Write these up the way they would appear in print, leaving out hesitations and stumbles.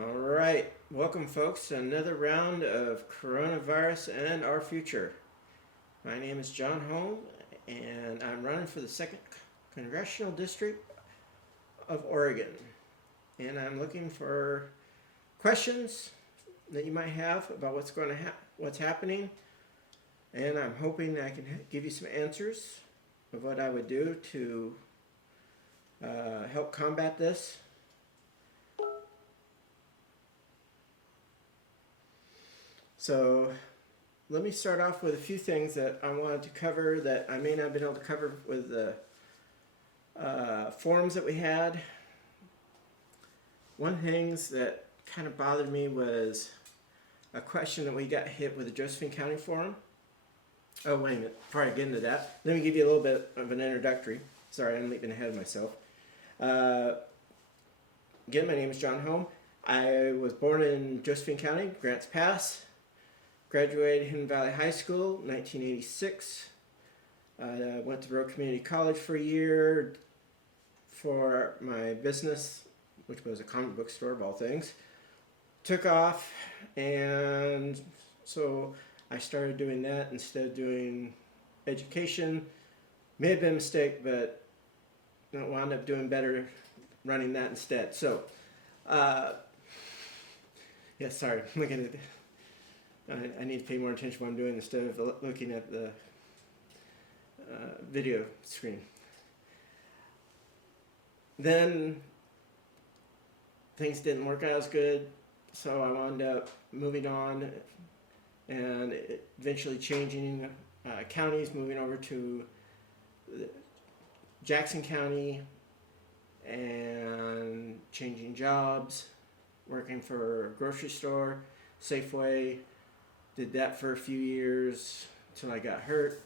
All right, welcome folks to another round of coronavirus and our future. My name is John Holm, and I'm running for the second congressional district of Oregon. And I'm looking for questions that you might have about what's happening, and I'm hoping I can give you some answers of what I would do to help combat this. So let me start off with a few things that I wanted to cover that I may not have been able to cover with the forums that we had. One of the things that kind of bothered me was a question that we got hit with the Josephine County Forum. Oh, wait a minute. Before I get into that, let me give you a little bit of an introductory. Sorry, I'm leaping ahead of myself. Again, my name is John Holm. I was born in Josephine County, Grants Pass. Graduated Hidden Valley High School, 1986. Went to Road Community College for a year for my business, which was a comic book store of all things. Took off, and so I started doing that instead of doing education. May have been a mistake, but I wound up doing better running that instead. So, yeah, sorry, I'm looking at I need to pay more attention to what I'm doing instead of looking at the video screen. Then things didn't work out as good, so I wound up moving on and eventually changing counties, moving over to Jackson County and changing jobs, working for a grocery store, Safeway. Did that for a few years until I got hurt.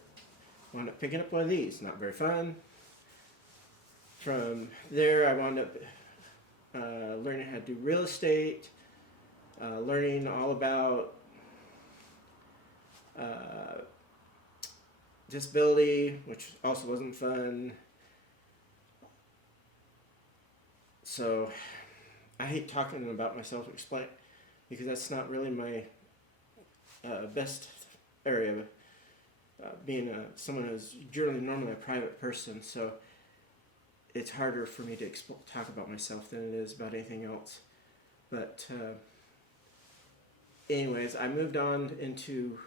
Wound up picking up one of these, not very fun. From there, I wound up learning how to do real estate, learning all about disability, which also wasn't fun. So I hate talking about myself, explain, because that's not really my best area, being someone who's normally a private person, so it's harder for me to talk about myself than it is about anything else. But anyways, I moved on into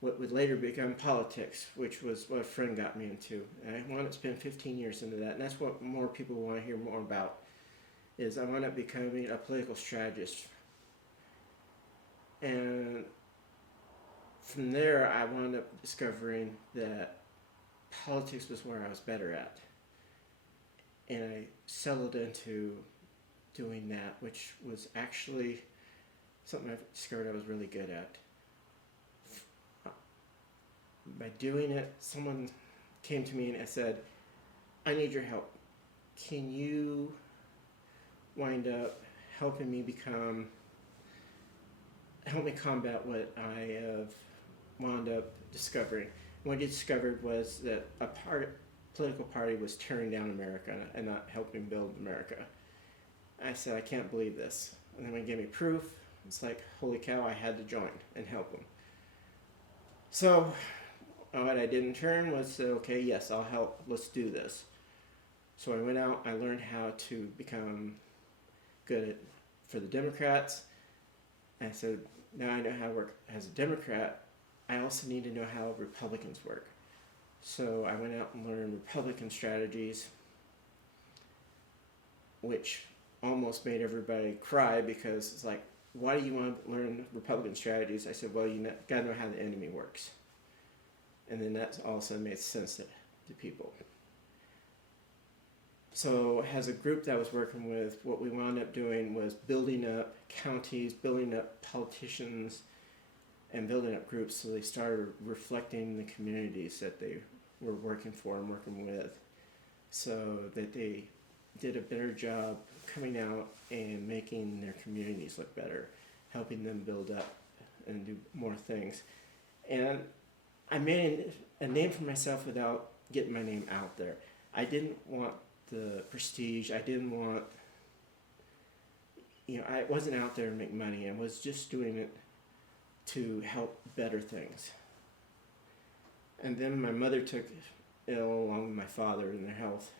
what would later become politics, which was what a friend got me into. And I wanted to spend 15 years into that, and that's what more people want to hear more about, is I wound up becoming a political strategist. And from there, I wound up discovering that politics was where I was better at. And I settled into doing that, which was actually something I discovered I was really good at. By doing it, someone came to me and said, I need your help. Can you wind up helping me help me combat what I have wound up discovering? What I discovered was that a political party was tearing down America and not helping build America. I said, I can't believe this. And then when he gave me proof, it's like, holy cow, I had to join and help them. So what I did in turn was say, okay, yes, I'll help. Let's do this. So I went out, I learned how to become good for the Democrats. I said, now I know how to work as a Democrat. I also need to know how Republicans work. So I went out and learned Republican strategies, which almost made everybody cry, because it's like, why do you want to learn Republican strategies? I said, well, you got to know how the enemy works. And then that all of a sudden made sense to people. So as a group that I was working with, what we wound up doing was building up counties, building up politicians, and building up groups, so they started reflecting the communities that they were working for and working with, so that they did a better job coming out and making their communities look better, helping them build up and do more things. And I made a name for myself without getting my name out there. I didn't want the prestige. I didn't want I wasn't out there to make money. I was just doing it to help better things. And then my mother took ill along with my father in their health.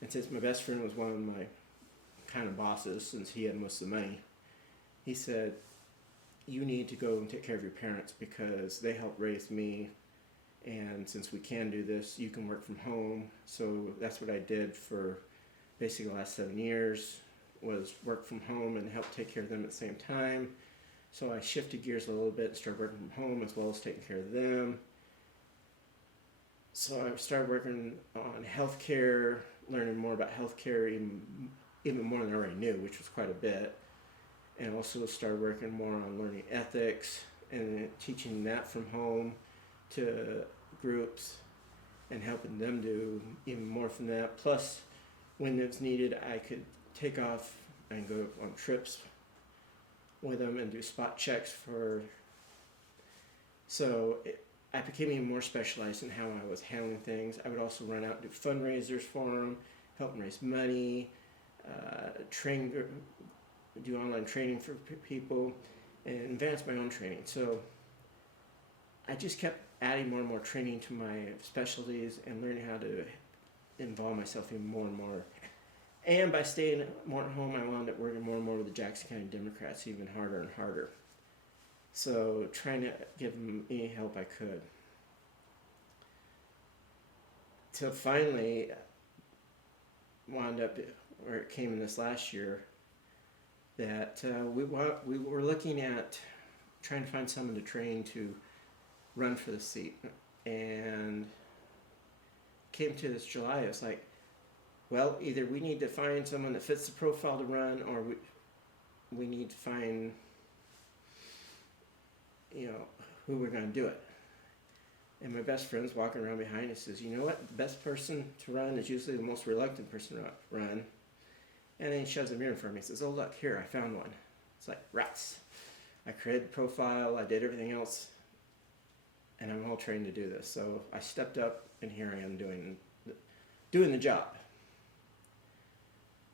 And since my best friend was one of my kind of bosses, since he had most of the money, he said, you need to go and take care of your parents because they helped raise me. And since we can do this, you can work from home. So that's what I did for basically the last 7 years, was work from home and help take care of them at the same time. So I shifted gears a little bit and started working from home as well as taking care of them. So I started working on healthcare, learning more about healthcare, even more than I already knew, which was quite a bit. And also started working more on learning ethics and teaching that from home to groups and helping them do even more from that. Plus, when it was needed, I could take off and go on trips with them and do spot checks for. So I became even more specialized in how I was handling things. I would also run out and do fundraisers for them, help them raise money, do online training for people, and advance my own training. So I just kept adding more and more training to my specialties and learning how to involve myself even more and more. And by staying more at home, I wound up working more and more with the Jackson County Democrats, even harder and harder. So trying to give them any help I could. So finally, wound up where it came in this last year, that we were looking at trying to find someone to train to run for the seat. And came to this July, it's like, well, either we need to find someone that fits the profile to run, or we need to find, who we're going to do it. And my best friend's walking around behind us says, you know what, the best person to run is usually the most reluctant person to run. And then he shoves a mirror in front of me and says, oh look, here, I found one. It's like, rats. I created the profile, I did everything else, and I'm all trained to do this. So I stepped up, and here I am doing the job.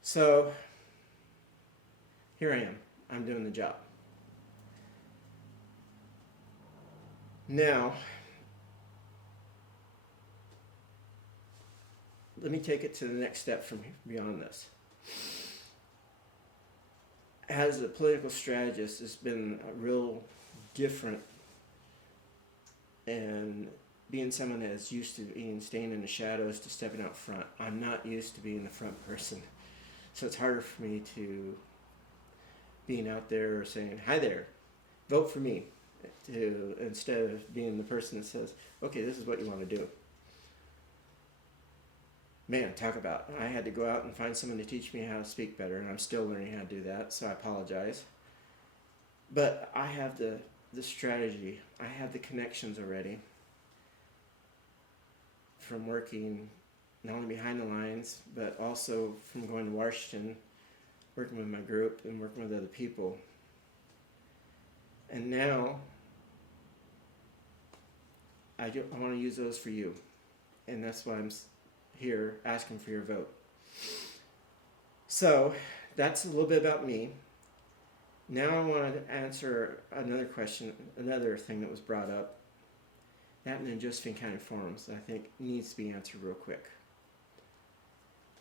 So here I am. I'm doing the job. Now, let me take it to the next step from beyond this. As a political strategist, it's been a real different, and being someone that is used to staying in the shadows to stepping out front. I'm not used to being the front person. So it's harder for me to being out there saying, hi there, vote for me, instead of being the person that says, okay, this is what you want to do. Man, talk about, I had to go out and find someone to teach me how to speak better, and I'm still learning how to do that, so I apologize. But I have the strategy, I have the connections already from working not only behind the lines, but also from going to Washington, working with my group and working with other people. And now, I want to use those for you. And that's why I'm here asking for your vote. So, that's a little bit about me. Now I want to answer another question, another thing that was brought up, happened in Josephine County forums that I think needs to be answered real quick.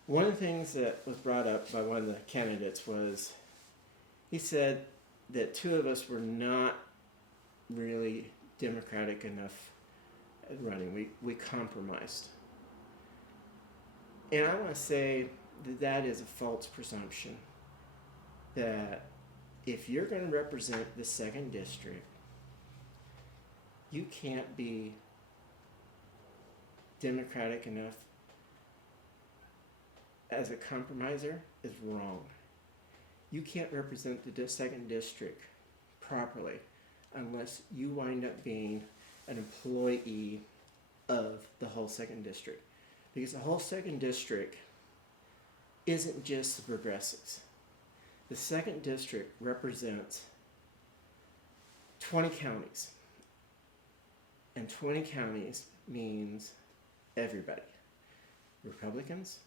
One of the things that was brought up by one of the candidates was, he said that two of us were not really democratic enough at running. We compromised. And I want to say that is a false presumption, that if you're going to represent the 2nd District, you can't be democratic enough as a compromiser is wrong. You can't represent the 2nd District properly unless you wind up being an employee of the whole 2nd District. Because the whole 2nd District isn't just the progressives. The 2nd District represents 20 counties. And 20 counties means everybody. Republicans,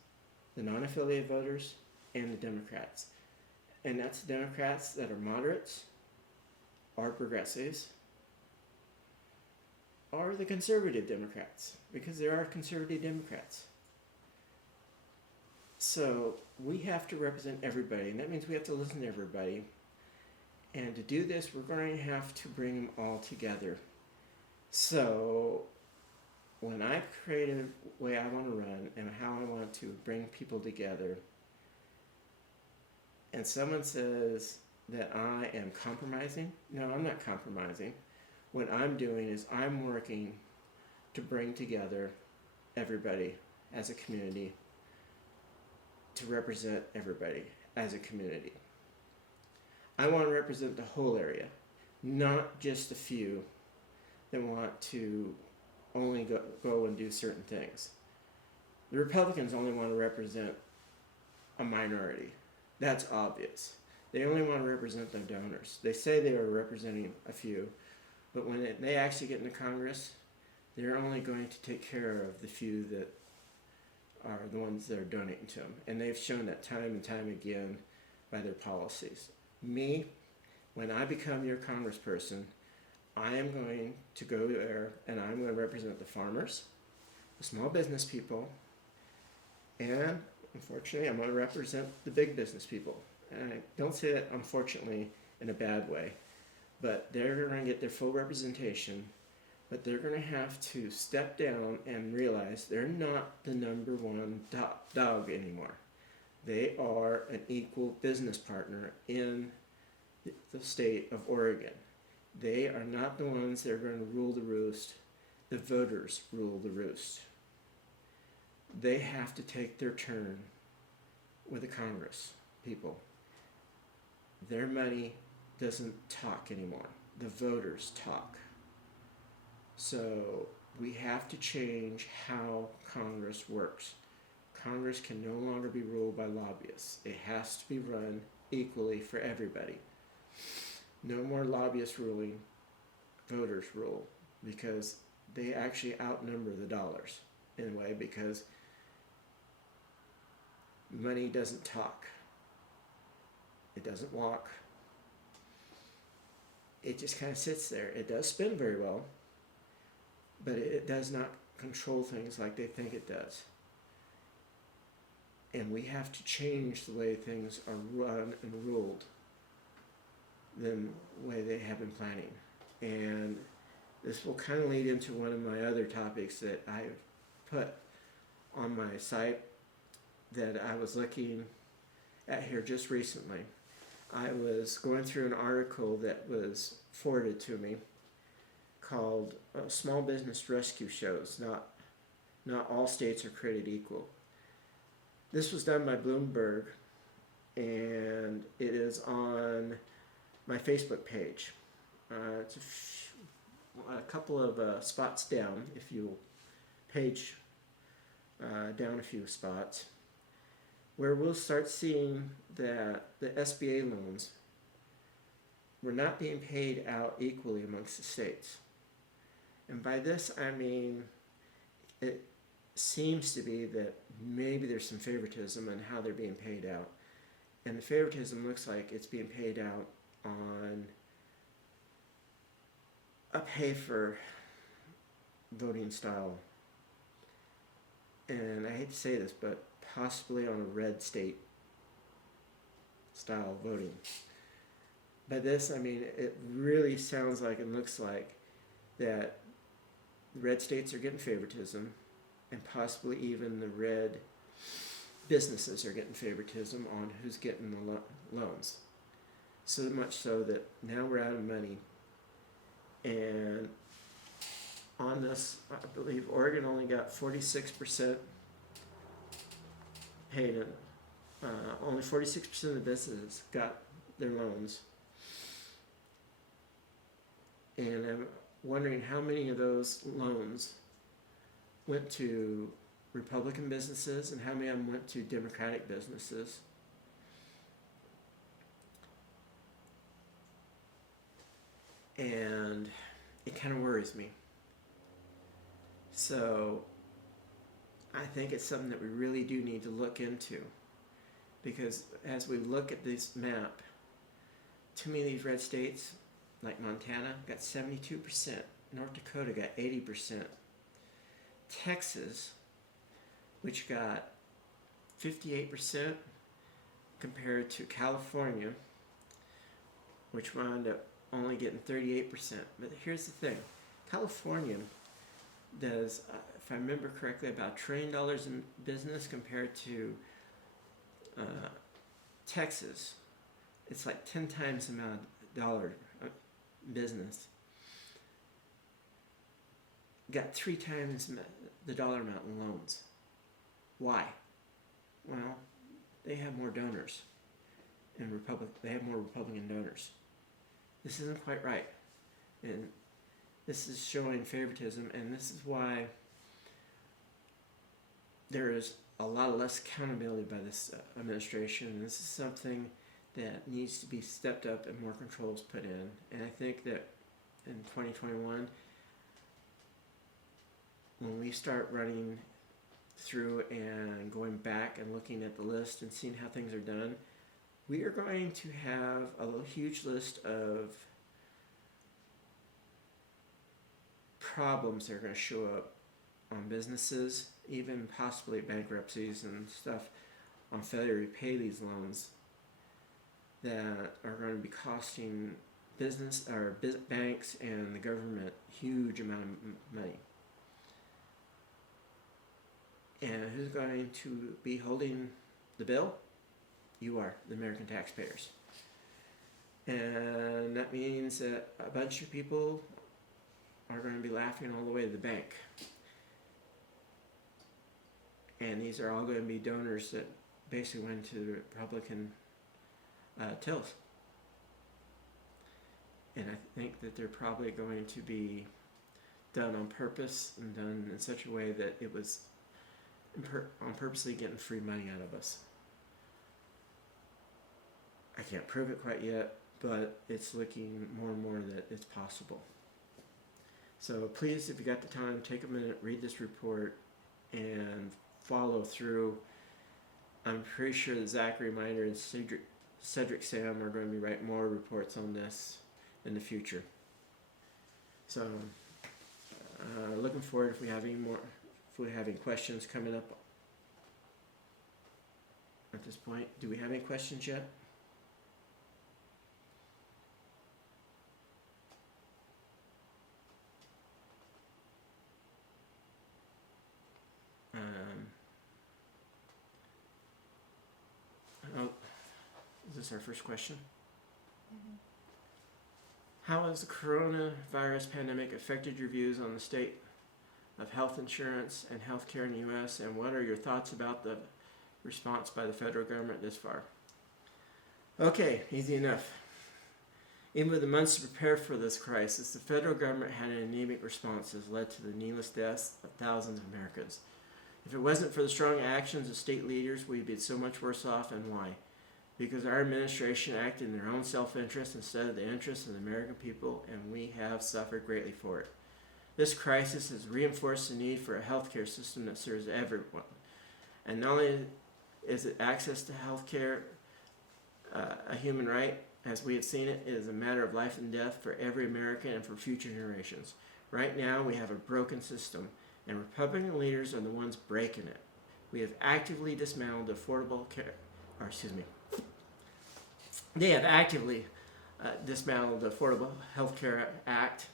the non-affiliated voters, and the Democrats. and that's Democrats that are moderates, or progressives, or the conservative Democrats, because there are conservative Democrats. So we have to represent everybody, and that means we have to listen to everybody. And to do this, we're going to have to bring them all together. So when I create a way I want to run and how I want to bring people together, and someone says that I am compromising, no, I'm not compromising. What I'm doing is I'm working to bring together everybody as a community, to represent everybody as a community. I want to represent the whole area, not just a few that want to only go and do certain things. The Republicans only want to represent a minority. That's obvious. They only want to represent their donors. They say they are representing a few, but when they actually get into Congress, they're only going to take care of the few that are the ones that are donating to them. And they've shown that time and time again by their policies. Me, when I become your congressperson, I am going to go there and I'm going to represent the farmers, the small business people, and unfortunately, I'm going to represent the big business people. And I don't say that, unfortunately, in a bad way, but they're going to get their full representation, but they're going to have to step down and realize they're not the number one dog anymore. They are an equal business partner in the state of Oregon. They are not the ones that are going to rule the roost. The voters rule the roost. They have to take their turn with the Congress people. Their money doesn't talk anymore. The voters talk. So we have to change how Congress works. Congress can no longer be ruled by lobbyists. It has to be run equally for everybody. No more lobbyists ruling, voters rule, because they actually outnumber the dollars in a way, because money doesn't talk. It doesn't walk. It just kind of sits there. It does spin very well, but it does not control things like they think it does. And we have to change the way things are run and ruled than the way they have been planning. And this will kind of lead into one of my other topics that I've put on my site that I was looking at here just recently. I was going through an article that was forwarded to me called Small Business Rescue Shows. Not all states are created equal. This was done by Bloomberg, and it is on my Facebook page. It's a couple of spots down, if you page down a few spots, where we'll start seeing that the SBA loans were not being paid out equally amongst the states. And by this, I mean, it seems to be that maybe there's some favoritism in how they're being paid out. And the favoritism looks like it's being paid out on a pay for voting style. And I hate to say this, but possibly on a red state style voting. By this, I mean, it really sounds like and looks like that red states are getting favoritism, and possibly even the red businesses are getting favoritism on who's getting the loans. So much so that now we're out of money. And on this, I believe Oregon only got 46% payment. Only 46% of the businesses got their loans. And I'm wondering how many of those loans went to Republican businesses and how many of them went to Democratic businesses. And it kind of worries me. So I think it's something that we really do need to look into. because as we look at this map, too many of these red states, like Montana, got 72%. North Dakota got 80%. Texas, which got 58%, compared to California, which wound up only getting 38%. But here's the thing. California does, if I remember correctly, about $1 trillion in business compared to Texas. It's like 10 times the amount of dollar business. Got 3 times the dollar amount in loans. Why? Well, they have more donors. They have more Republican donors. This isn't quite right. And this is showing favoritism, and this is why there is a lot less accountability by this administration. And this is something that needs to be stepped up and more controls put in. And I think that in 2021, when we start running through and going back and looking at the list and seeing how things are done, we are going to have a huge list of problems that are going to show up on businesses, even possibly bankruptcies and stuff, on failure to repay these loans, that are going to be costing banks and the government huge amount of money. And who's going to be holding the bill? You are, the American taxpayers. And that means that a bunch of people are going to be laughing all the way to the bank. And these are all going to be donors that basically went to the Republican tills. And I think that they're probably going to be done on purpose and done in such a way that it was on purposely getting free money out of us. I can't prove it quite yet, but it's looking more and more that it's possible. So please, if you got the time, take a minute, read this report, and follow through. I'm pretty sure that Zachary Miner and Cedric Sam are going to be writing more reports on this in the future. So looking forward if we have any questions coming up at this point. Do we have any questions yet? Is this our first question? Mm-hmm. How has the coronavirus pandemic affected your views on the state of health insurance and healthcare in the U.S., and what are your thoughts about the response by the federal government this far? Okay, easy enough. Even with the months to prepare for this crisis, the federal government had an anemic response that has led to the needless deaths of thousands of Americans. If it wasn't for the strong actions of state leaders, we'd be so much worse off, and why? Because our administration acted in their own self-interest instead of the interests of the American people, and we have suffered greatly for it. This crisis has reinforced the need for a healthcare system that serves everyone. And not only is it access to healthcare a human right, as we have seen it, it is a matter of life and death for every American and for future generations. Right now, we have a broken system, and Republican leaders are the ones breaking it. We have actively dismantled affordable care, They have actively dismantled the Affordable Health Care Act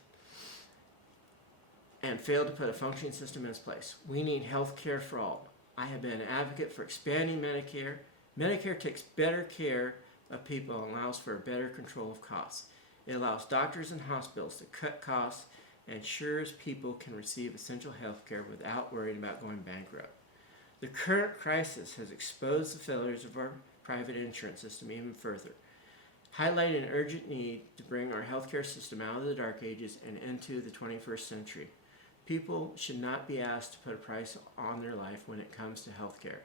and failed to put a functioning system in its place. We need health care for all. I have been an advocate for expanding Medicare. Medicare takes better care of people and allows for a better control of costs. It allows doctors and hospitals to cut costs and ensures people can receive essential health care without worrying about going bankrupt. The current crisis has exposed the failures of our private insurance system even further, highlighting an urgent need to bring our healthcare system out of the dark ages and into the 21st century. People should not be asked to put a price on their life when it comes to healthcare.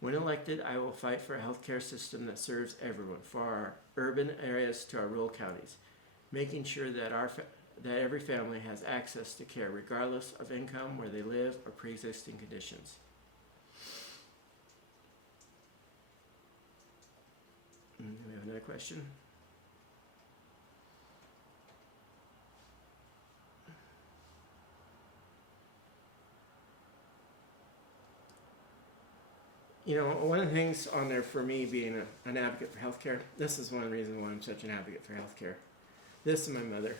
When elected, I will fight for a healthcare system that serves everyone, from our urban areas to our rural counties, making sure that that every family has access to care, regardless of income, where they live, or pre-existing conditions. have another question? You know, one of the things on there for me being an advocate for healthcare, this is one of the reasons why I'm such an advocate for healthcare. This is my mother.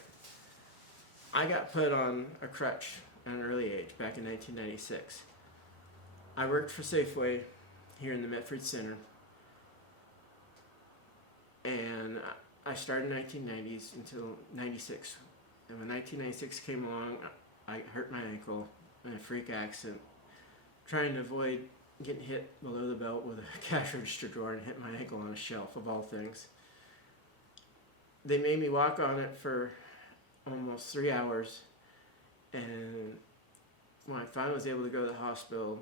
I got put on a crutch at an early age back in 1996. I worked for Safeway here in the Medford Center, and I started in the 1990s until 96. And when 1996 came along, I hurt my ankle in a freak accident, trying to avoid getting hit below the belt with a cash register drawer and hit my ankle on a shelf, of all things. They made me walk on it for almost 3 hours, and when I finally was able to go to the hospital,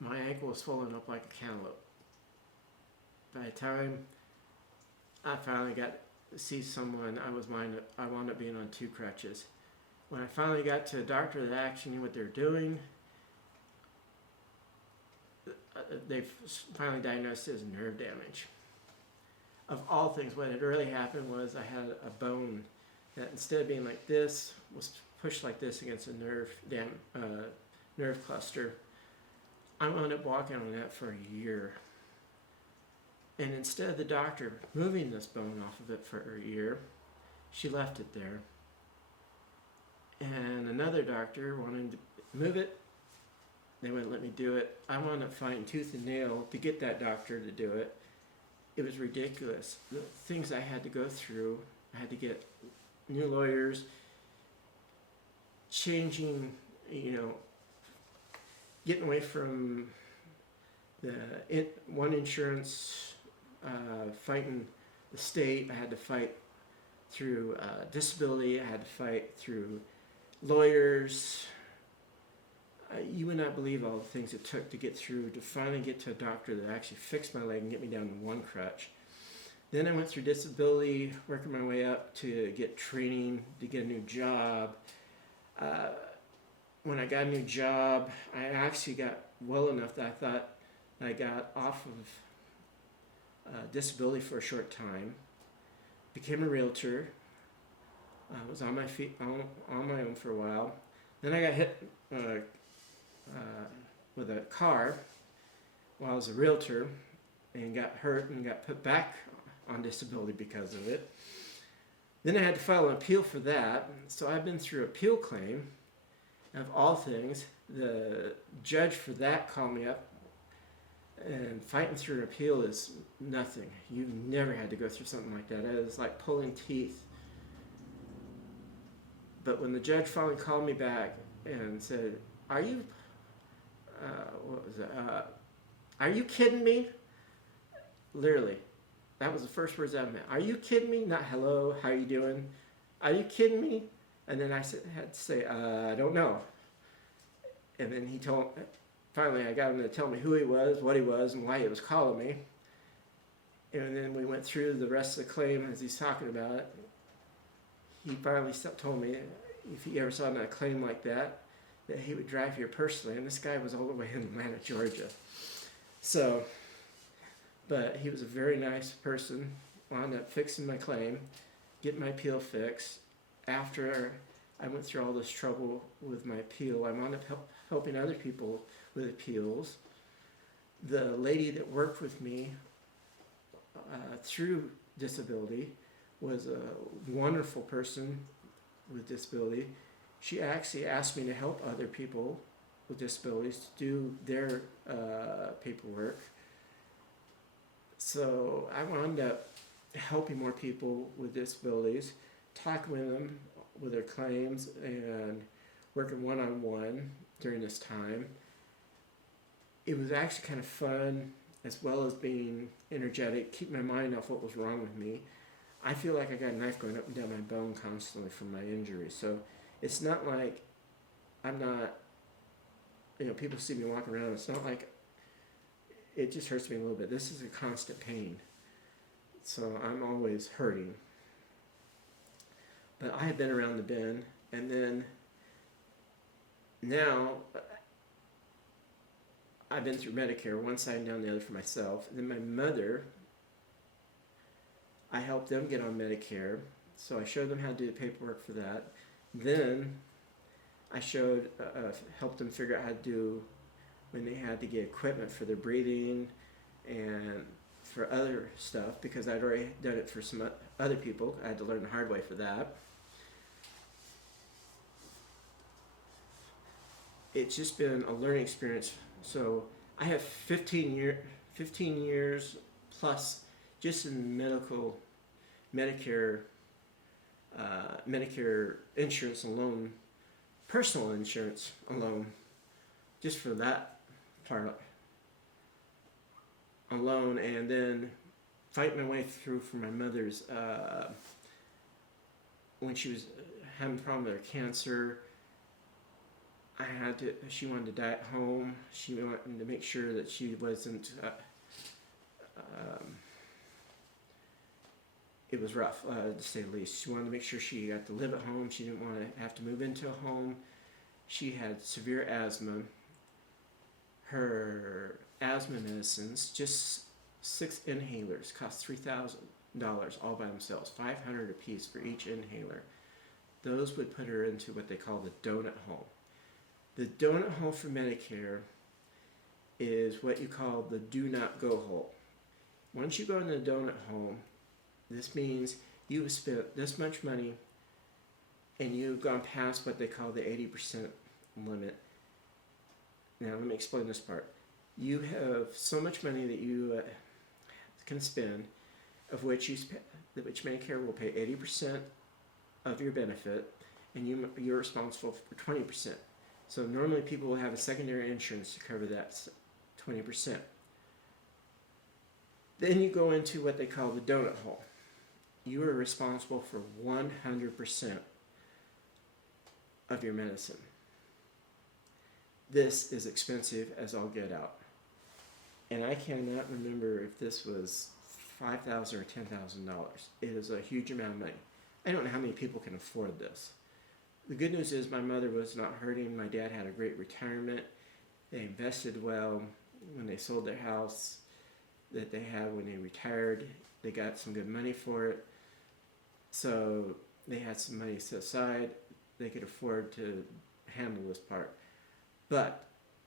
my ankle was swollen up like a cantaloupe. By the time I finally got to see someone, I wound up being on 2 crutches. When I finally got to a doctor that actually knew what they were doing, they finally diagnosed it as nerve damage. Of all things, what had really happened was I had a bone that, instead of being like this, was pushed like this against a nerve cluster. I wound up walking on that for a year. And instead of the doctor moving this bone off of it for a year, she left it there. And another doctor wanted to move it. They wouldn't let me do it. I wound up fighting tooth and nail to get that doctor to do it. It was ridiculous. The things I had to go through, I had to get new lawyers, changing, getting away from the one insurance, fighting the state. I had to fight through disability. I had to fight through lawyers. You would not believe all the things it took to get through, to finally get to a doctor that actually fixed my leg and get me down to 1 crutch. Then I went through disability, working my way up to get training, to get a new job. When I got a new job, I actually got well enough that I thought I got off of disability for a short time, became a realtor, was on my feet, on my own for a while. Then I got hit with a car while I was a realtor and got hurt and got put back on disability because of it. Then I had to file an appeal for that. So I've been through appeal claim. Of all things, the judge for that called me up, and fighting through an appeal is nothing. You've never had to go through something like that. It was like pulling teeth. But when the judge finally called me back and said, are you kidding me? Literally, that was the first words I meant. Are you kidding me? Not hello, how you doing? Are you kidding me? And then I had to say, I don't know. And then finally I got him to tell me who he was, what he was, and why he was calling me. And then we went through the rest of the claim as he's talking about it. He finally told me if he ever saw a claim like that he would drive here personally. And this guy was all the way in Atlanta, Georgia. So, but he was a very nice person. Wound up fixing my claim, getting my appeal fixed. After I went through all this trouble with my appeal, I wound up helping other people with appeals. The lady that worked with me through disability was a wonderful person with disability. She actually asked me to help other people with disabilities to do their paperwork. So I wound up helping more people with disabilities, talking with them with their claims, and working one-on-one during this time. It was actually kind of fun, as well as being energetic, keep my mind off what was wrong with me. I feel like I got a knife going up and down my bone constantly from my injury. So it's not like I'm not, people see me walking around. It's not like it just hurts me a little bit. This is a constant pain. So I'm always hurting. But I have been around the bend, and then now I've been through Medicare, one side and down the other for myself. And then my mother I helped them get on Medicare, so I showed them how to do the paperwork for that. Then I helped them figure out how to do when they had to get equipment for their breathing and for other stuff, because I'd already done it for some other people. I had to learn the hard way for that. It's just been a learning experience. So I have 15 years plus just in Medicare, Medicare insurance alone, personal insurance alone, just for that part alone, and then fight my way through for my mother's when she was having a problem with her cancer. She wanted to die at home. She wanted to make sure that she wasn't, it was rough, to say the least. She wanted to make sure she got to live at home. She didn't want to have to move into a home. She had severe asthma. Her asthma medicines, just 6 inhalers, cost $3,000 all by themselves, $500 a piece for each inhaler. Those would put her into what they call the donut hole. The donut hole for Medicare is what you call the do not go hole. Once you go in the donut hole, this means you have spent this much money and you've gone past what they call the 80% limit. Now let me explain this part. You have so much money that you can spend, of which Medicare will pay 80% of your benefit, and you're responsible for 20%. So normally people will have a secondary insurance to cover that 20%. Then you go into what they call the donut hole. You are responsible for 100% of your medicine. This is expensive as all get out. And I cannot remember if this was $5,000 or $10,000. It is a huge amount of money. I don't know how many people can afford this. The good news is my mother was not hurting. My dad had a great retirement. They invested well. When they sold their house that they had when they retired, they got some good money for it. So they had some money set aside. They could afford to handle this part. But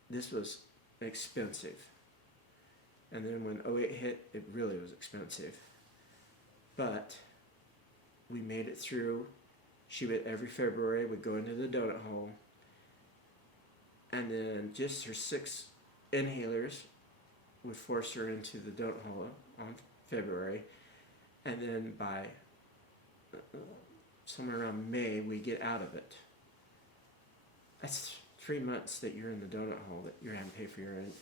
this was expensive. And then when 2008 hit, it really was expensive. But we made it through. She would, every February, would go into the donut hole. And then just her 6 inhalers would force her into the donut hole on February. And then by somewhere around May, we get out of it. That's 3 months that you're in the donut hole, that you're having to pay for your rent.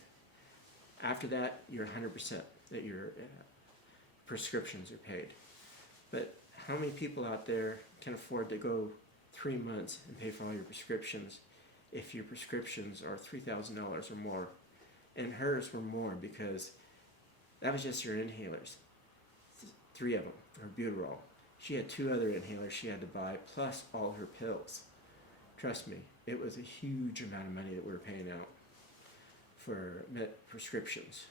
After that, you're 100% that your prescriptions are paid. But how many people out there can afford to go 3 months and pay for all your prescriptions if your prescriptions are $3,000 or more? And hers were more because that was just her inhalers. 3 of them for her Buterol. She had 2 other inhalers she had to buy, plus all her pills. Trust me, it was a huge amount of money that we were paying out for prescriptions.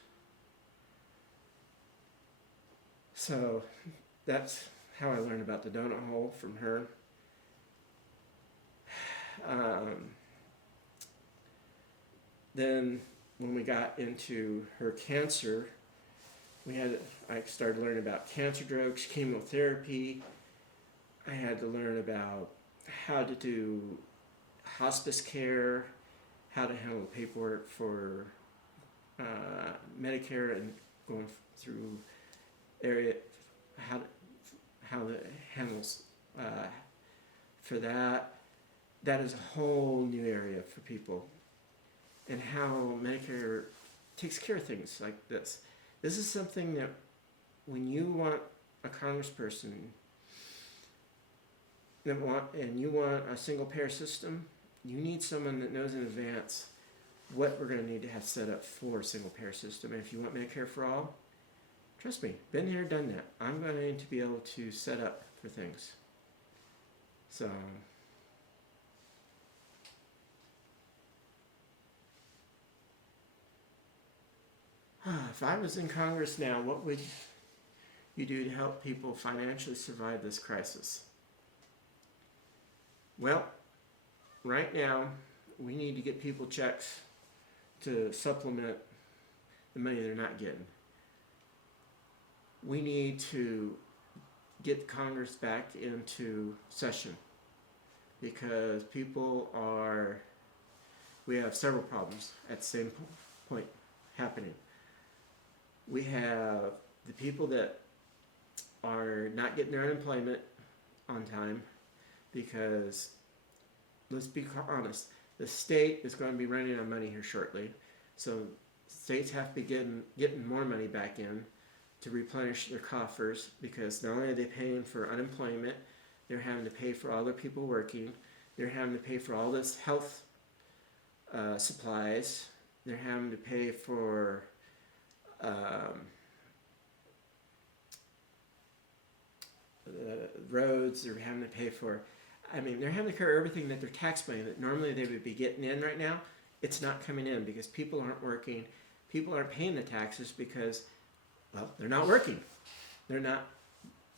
So that's how I learned about the donut hole from her. Then when we got into her cancer, I started learning about cancer drugs, chemotherapy. I had to learn about how to do hospice care, how to handle paperwork for Medicare and going through how to handle for that. That is a whole new area for people, and how Medicare takes care of things like this. This is something that when you want a congressperson and you want a single payer system, you need someone that knows in advance what we're going to need to have set up for a single payer system. And if you want Medicare for all, trust me, been here, done that. I'm going to be able to set up for things. So if I was in Congress now, what would you do to help people financially survive this crisis? Well, right now, we need to get people checks to supplement the money they're not getting. We need to get Congress back into session because we have several problems at the same point happening. We have the people that are not getting their unemployment on time because, let's be honest, the state is going to be running out of money here shortly. So states have to be getting more money back in to replenish their coffers because not only are they paying for unemployment, they're having to pay for all their people working, they're having to pay for all this health supplies, they're having to pay for roads, they're having to pay for, they're having to cover everything that their tax money that normally they would be getting in right now, it's not coming in because people aren't working, people aren't paying the taxes because, well, they're not working. They're not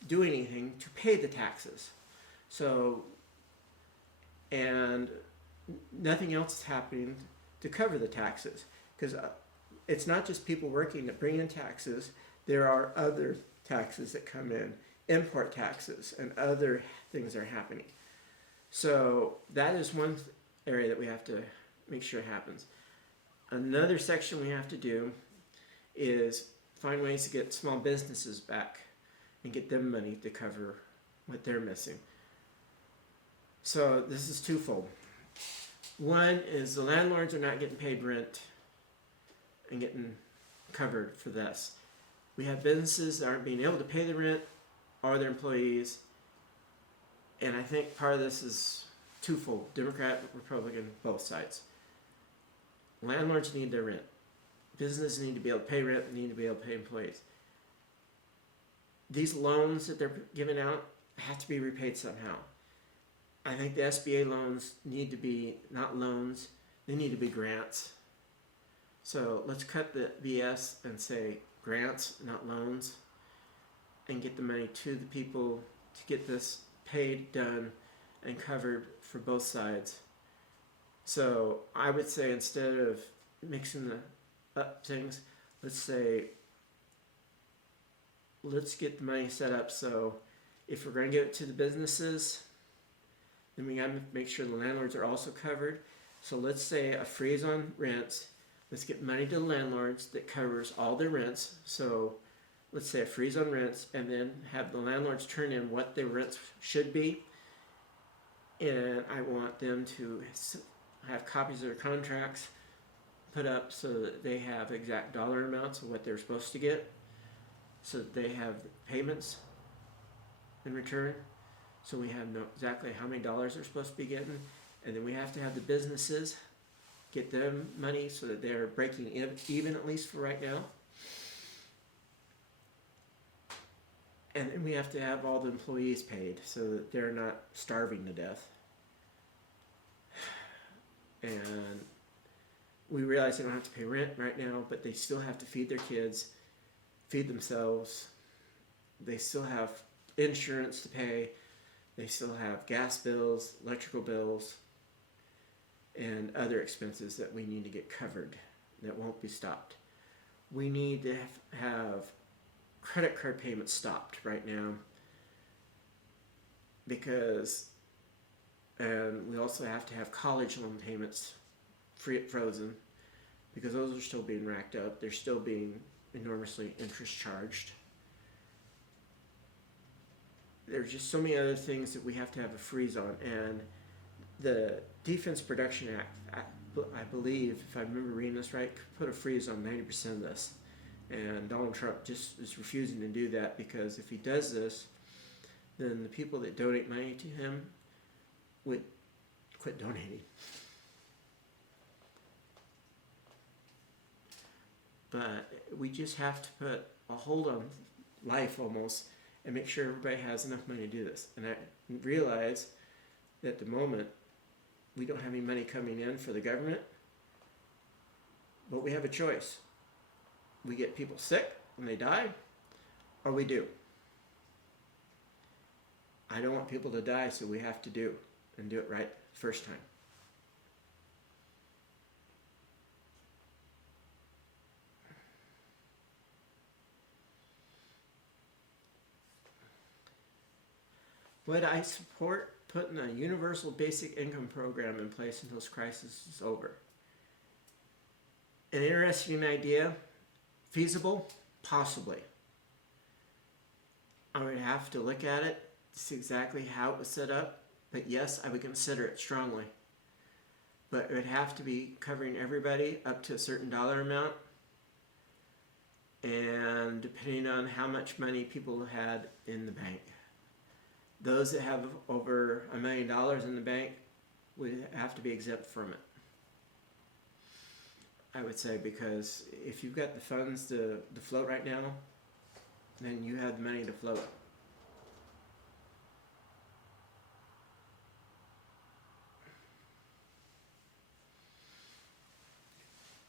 doing anything to pay the taxes. So, and nothing else is happening to cover the taxes because it's not just people working that bring in taxes. There are other taxes that come in, import taxes, and other things are happening. So that is one area that we have to make sure happens. Another section we have to do is find ways to get small businesses back and get them money to cover what they're missing. So this is twofold. One is the landlords are not getting paid rent and getting covered for this. We have businesses that aren't being able to pay the rent or their employees. And I think part of this is twofold, Democrat, Republican, both sides. Landlords need their rent. Businesses need to be able to pay rent and need to be able to pay employees. These loans that they're giving out have to be repaid somehow. I think the SBA loans need to be not loans, they need to be grants. So let's cut the BS and say grants, not loans, and get the money to the people to get this paid, done, and covered for both sides. So I would say instead of mixing up things, let's get the money set up so if we're going to give it to the businesses, then we got to make sure the landlords are also covered. So let's say a freeze on rents. Let's get money to the landlords that covers all their rents. So let's say a freeze on rents and then have the landlords turn in what their rents should be. And I want them to have copies of their contracts put up so that they have exact dollar amounts of what they're supposed to get, so that they have payments in return, so we have know exactly how many dollars they're supposed to be getting. And then we have to have the businesses get them money so that they're breaking even, at least for right now. And then we have to have all the employees paid so that they're not starving to death. And we realize they don't have to pay rent right now, but they still have to feed their kids, feed themselves. They still have insurance to pay. They still have gas bills, electrical bills, and other expenses that we need to get covered that won't be stopped. We need to have credit card payments stopped right now because, and we also have to have college loan payments frozen because those are still being racked up. They're still being enormously interest charged. There's just so many other things that we have to have a freeze on. And the Defense Production Act, I believe, if I remember reading this right, put a freeze on 90% of this. And Donald Trump just is refusing to do that because if he does this, then the people that donate money to him would quit donating. But we just have to put a hold on life almost and make sure everybody has enough money to do this. And I realize that at the moment we don't have any money coming in for the government, but we have a choice. We get people sick and they die, or we do. I don't want people to die, so we have to do it right first time. Would I support putting a universal basic income program in place until this crisis is over? An interesting idea. Feasible? Possibly. I would have to look at it to see exactly how it was set up, but yes, I would consider it strongly. But it would have to be covering everybody up to a certain dollar amount, and depending on how much money people had in the bank. Those that have over $1 million in the bank would have to be exempt from it, I would say, because if you've got the funds to float right now, then you have the money to float.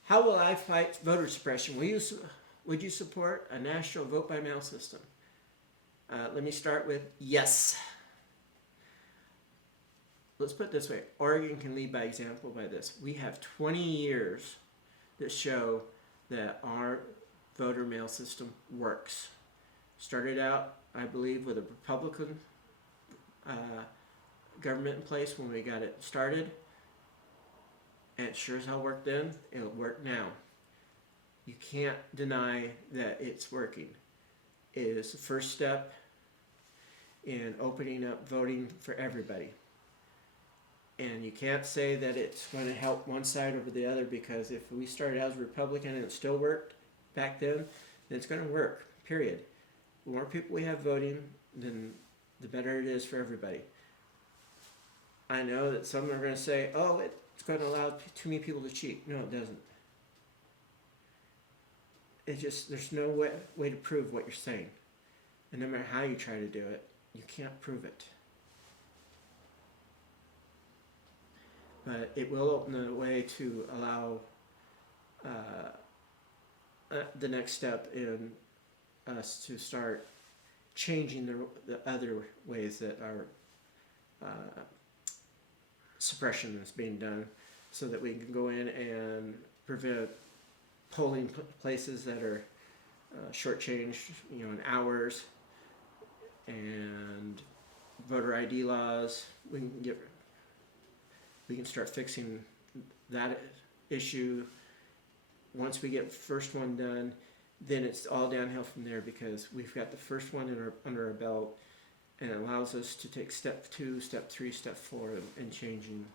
How will I fight voter suppression? Would you support a national vote-by-mail system? Let me start with yes. Let's put it this way. Oregon can lead by example by this. We have 20 years that show that our voter mail system works. Started out, I believe, with a Republican government in place when we got it started. And it sure as hell worked then. It'll work now. You can't deny that it's working. It is the first step in opening up voting for everybody. And you can't say that it's going to help one side over the other, because if we started out as a Republican and it still worked back then it's going to work, period. The more people we have voting, then the better it is for everybody. I know that some are going to say, oh, it's going to allow too many people to cheat. No, it doesn't. There's no way to prove what you're saying. And no matter how you try to do it, you can't prove it. But it will open the way to allow the next step in us to start changing the other ways that our suppression is being done, so that we can go in and prevent polling places that are shortchanged, in hours, and voter ID laws. We can start fixing that issue. Once we get the first one done, then it's all downhill from there, because we've got the first one under our belt, and it allows us to take step 2, step 3, step 4 in changing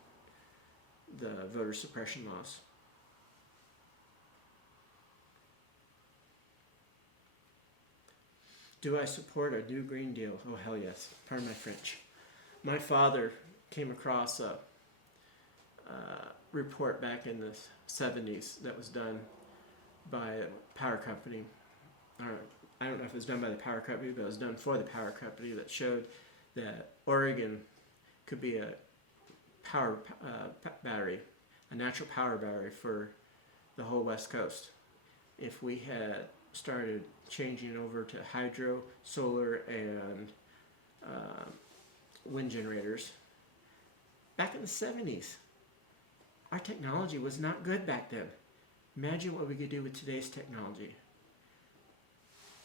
the voter suppression laws. Do I support a new Green Deal? Oh, hell yes. Pardon my French. My father came across a report back in the 70s that was done by a power company. I don't know if it was done by the power company, but it was done for the power company, that showed that Oregon could be a power battery, a natural power battery for the whole West Coast. If we had started changing over to hydro, solar, and wind generators back in the 70s. Our technology was not good back then. Imagine what we could do with today's technology.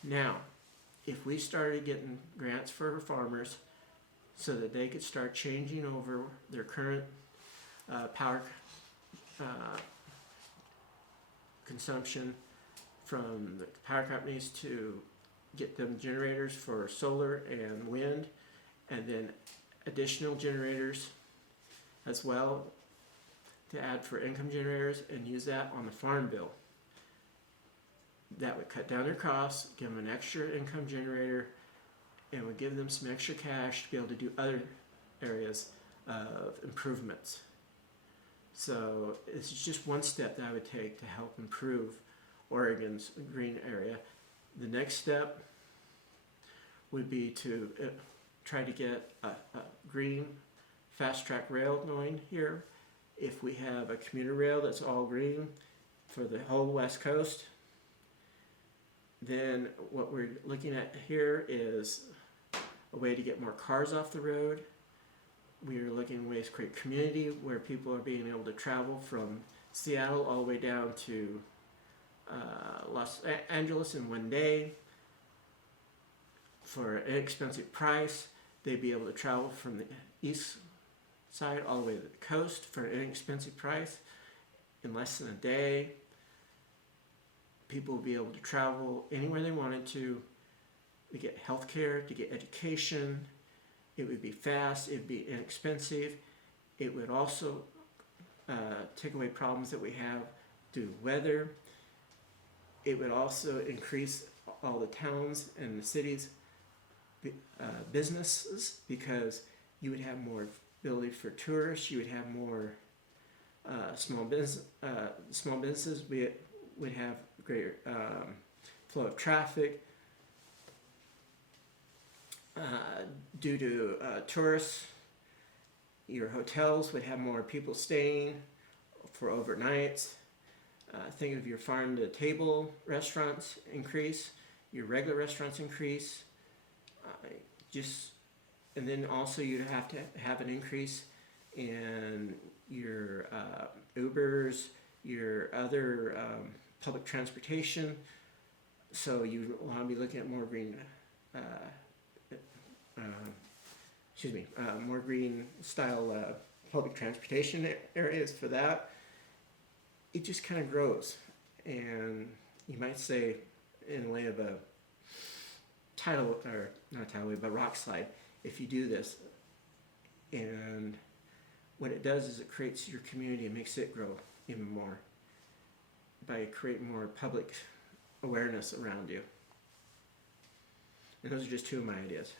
Now, if we started getting grants for farmers so that they could start changing over their current power consumption from the power companies to get them generators for solar and wind, and then additional generators as well to add for income generators, and use that on the farm bill. That would cut down their costs, give them an extra income generator, and would give them some extra cash to be able to do other areas of improvements. So it's just one step that I would take to help improve Oregon's green area. The next step would be to try to get a green fast track rail going here. If we have a commuter rail that's all green for the whole West Coast, then what we're looking at here is a way to get more cars off the road. We are looking at ways to create community where people are being able to travel from Seattle all the way down to Los Angeles in one day for an inexpensive price. They'd be able to travel from the east side all the way to the coast for an inexpensive price in less than a day. People would be able to travel anywhere they wanted to get health care, to get education. It would be fast, it would be inexpensive. It would also take away problems that we have due to weather. It would also increase all the towns and the cities' businesses, because you would have more ability for tourists. You would have more small businesses. We would have greater flow of traffic due to tourists. Your hotels would have more people staying for overnights. Think of your farm to table restaurants increase, your regular restaurants increase. And then also you'd have to have an increase in your Ubers, your other public transportation. So you want to be looking at more green, more green style public transportation areas for that. It just kind of grows, and you might say, in a way of a rock slide, if you do this. And what it does is it creates your community and makes it grow even more by creating more public awareness around you. And those are just two of my ideas.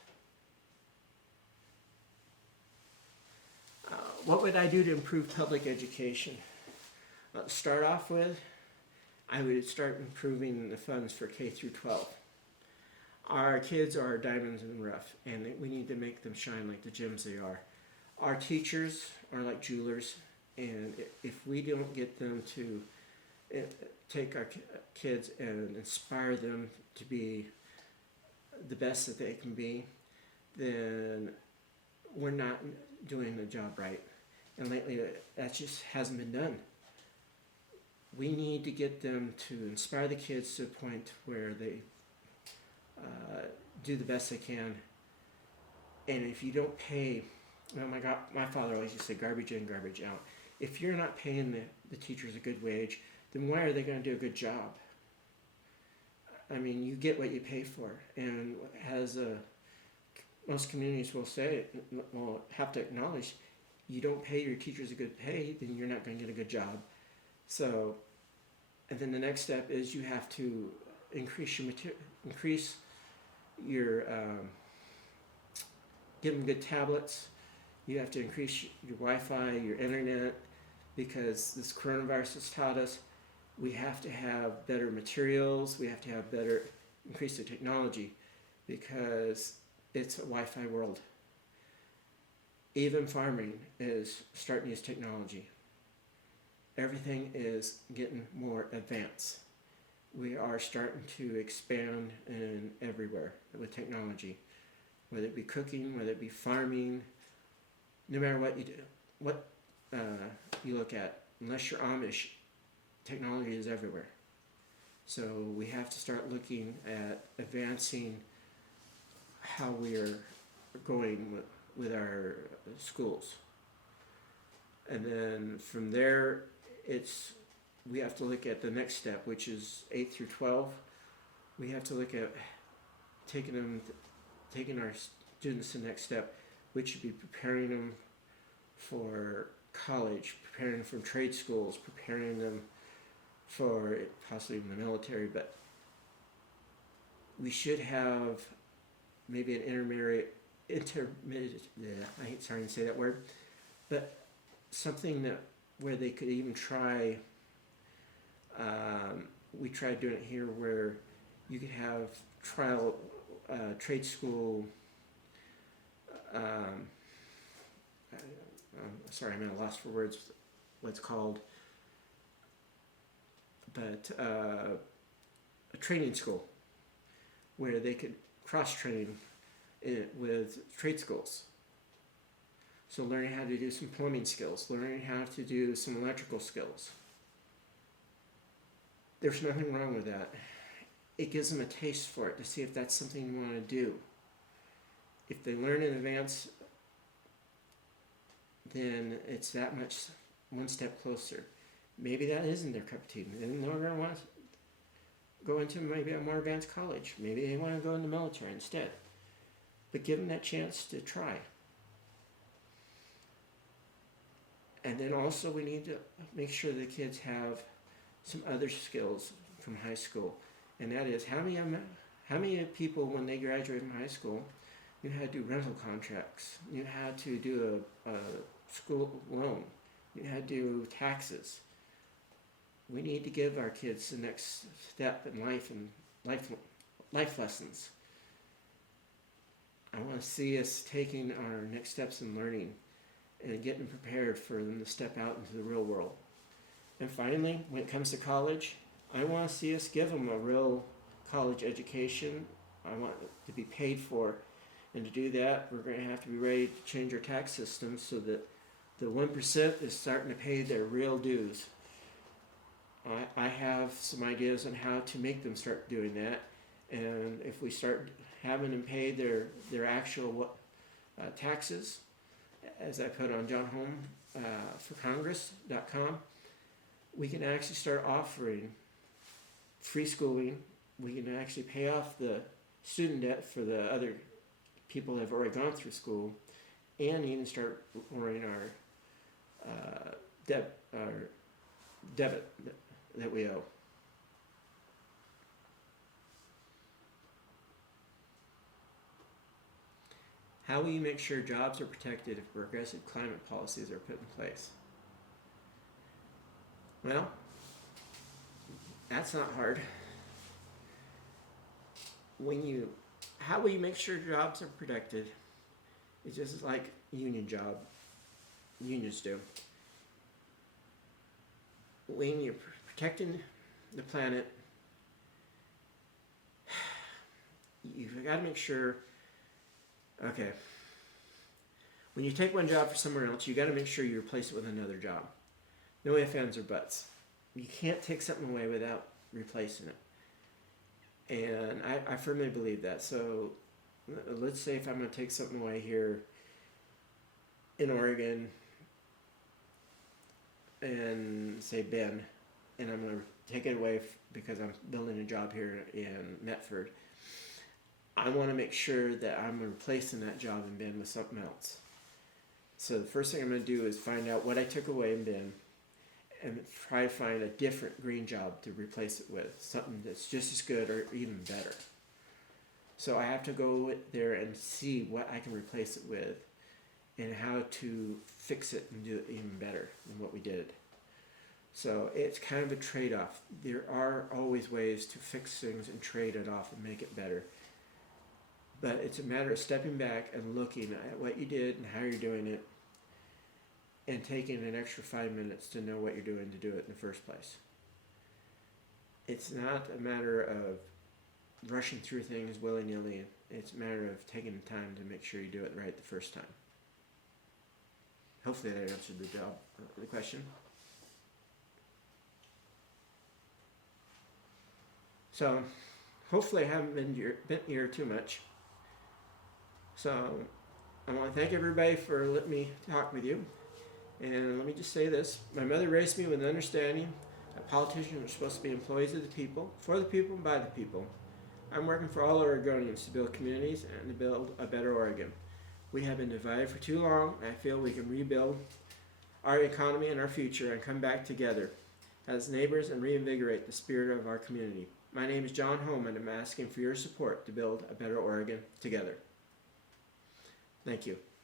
What would I do to improve public education? Start off with, I would start improving the funds for K through 12. Our kids are diamonds in the rough, and we need to make them shine like the gems they are. Our teachers are like jewelers, and if we don't get them to take our kids and inspire them to be the best that they can be, then we're not doing the job right. And lately, that just hasn't been done. We need to get them to inspire the kids to a point where they do the best they can. And if you don't pay, oh my God, my father always used to say garbage in, garbage out. If you're not paying the teachers a good wage, then why are they going to do a good job? I mean, you get what you pay for. And as most communities will say, will have to acknowledge, you don't pay your teachers a good pay, then you're not going to get a good job. So, and then the next step is you have to increase your give them good tablets. You have to increase your Wi-Fi, your internet, because this coronavirus has taught us we have to have better materials. We have to have increase the technology, because it's a Wi-Fi world. Even farming is starting to use technology. Everything is getting more advanced. We are starting to expand in everywhere with technology, whether it be cooking, whether it be farming, no matter what you do, what you look at, unless you're Amish, technology is everywhere. So we have to start looking at advancing how we are going with our schools. And then from there, we have to look at the next step, which is 8 through 12. We have to look at taking our students to the next step, which should be preparing them for college, preparing them for trade schools, preparing them for possibly the military. But we should have maybe an intermediate, I hate starting to say that word, but something where they could even try, we tried doing it here, where you could have trial trade school, sorry, I'm at a loss for words, what it's called, but a training school where they could cross-train with trade schools. So learning how to do some plumbing skills, learning how to do some electrical skills. There's nothing wrong with that. It gives them a taste for it to see if that's something you want to do. If they learn in advance, then it's that much one step closer. Maybe that isn't their cup of tea. Then they're going to want to go into maybe a more advanced college. Maybe they want to go in the military instead. But give them that chance to try. And then also we need to make sure the kids have some other skills from high school. And that is, how many people when they graduate from high school, you had to do rental contracts, you had to do a school loan, you had to do taxes. We need to give our kids the next step in life and life lessons. I want to see us taking our next steps in learning and getting prepared for them to step out into the real world. And finally, when it comes to college, I want to see us give them a real college education. I want it to be paid for. And to do that, we're going to have to be ready to change our tax system so that the 1% is starting to pay their real dues. I have some ideas on how to make them start doing that. And if we start having them pay their actual taxes, as I put on johnhomeforcongress.com, we can actually start offering free schooling. We can actually pay off the student debt for the other people that have already gone through school, and even start lowering our debit that we owe. How will you make sure jobs are protected if progressive climate policies are put in place? Well, that's not hard. How will you make sure jobs are protected? It's just like unions do. When you're protecting the planet, you've got to make sure, okay, when you take one job for somewhere else, you got to make sure you replace it with another job. No ifs, ands, or buts. You can't take something away without replacing it. And I firmly believe that. So let's say if I'm going to take something away here in Oregon and say Ben, and I'm going to take it away because I'm building a job here in Medford, I want to make sure that I'm replacing that job in Ben with something else. So the first thing I'm going to do is find out what I took away in Ben and try to find a different green job to replace it with, something that's just as good or even better. So I have to go there and see what I can replace it with and how to fix it and do it even better than what we did. So it's kind of a trade-off. There are always ways to fix things and trade it off and make it better. But it's a matter of stepping back and looking at what you did and how you're doing it, and taking an extra 5 minutes to know what you're doing to do it in the first place. It's not a matter of rushing through things willy-nilly. It's a matter of taking the time to make sure you do it right the first time. Hopefully that answered the question. So hopefully I haven't been here too much. So I want to thank everybody for letting me talk with you. And let me just say this. My mother raised me with an understanding that politicians are supposed to be employees of the people, for the people, and by the people. I'm working for all Oregonians to build communities and to build a better Oregon. We have been divided for too long, and I feel we can rebuild our economy and our future and come back together as neighbors and reinvigorate the spirit of our community. My name is John Home, and I'm asking for your support to build a better Oregon together. Thank you.